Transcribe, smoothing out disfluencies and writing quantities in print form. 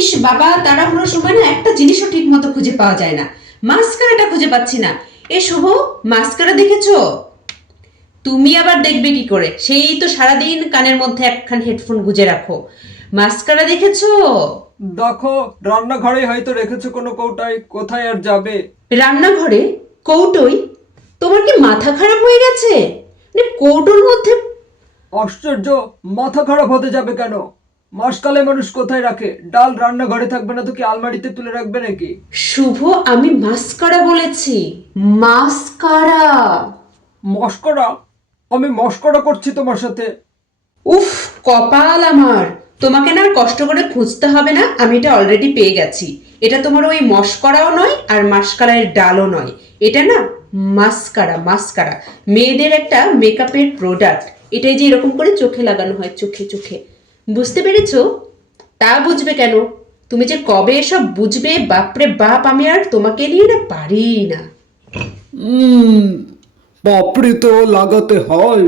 ইস বাবা, তাড়াহুড়োর সময় না একটা জিনিসও ঠিক মতো খুঁজে পাওয়া যায় না। মাস্কারাটা খুঁজে পাচ্ছি না। এ শুভ, মাস্কারা দেখেছো? তুমি আবার দেখবে কি করে? সেই তো সারাদিন কানের মধ্যে একখান হেডফোন গুঁজে রাখো। মাস্কারা দেখেছো? দেখো, রান্নাঘরে হয়তো রেখেছো কোনো কৌটায়, কোথায় আর যাবে? রান্নাঘরে? কৌটোই? তোমার কি মাথা খারাপ হয়ে গেছে? মানে কৌটোর মধ্যে? আশ্চর্য, মাথা খারাপ হতে যাবে কেন? মাসকালে মানুষ কোথায় রাখে? ডাল রান্নাঘরে থাকবে না তো কি আলমারিতে তুলে রাখবে নাকি? শুভ, আমি মাস্কারা বলেছি। মাস্কারা। মস্করা? আমি মস্করা করছি তোমার সাথে? উফ, কপাল আমার। তোমাকে না আর কষ্ট করে খুঁজতে হবে না, আমি এটা অলরেডি পেয়ে গেছি। এটা তোমার ওই মস্করাও নয় আর মাসকালার ডালও নয়। এটা না মাস্কারা। মাস্কারা মেয়েদের একটা মেকআপের প্রোডাক্ট। এটাই যে এরকম করে চোখে লাগানো হয়, চোখে চোখে। বুঝতে পেরেছো? তা বুঝবে কেন? তুমি যে কবে এসব বুঝবে, বাপরে বাপ, আমি আর তোমাকে নিয়ে না পারি না। পাপড়ি তো লাগাতে হয়।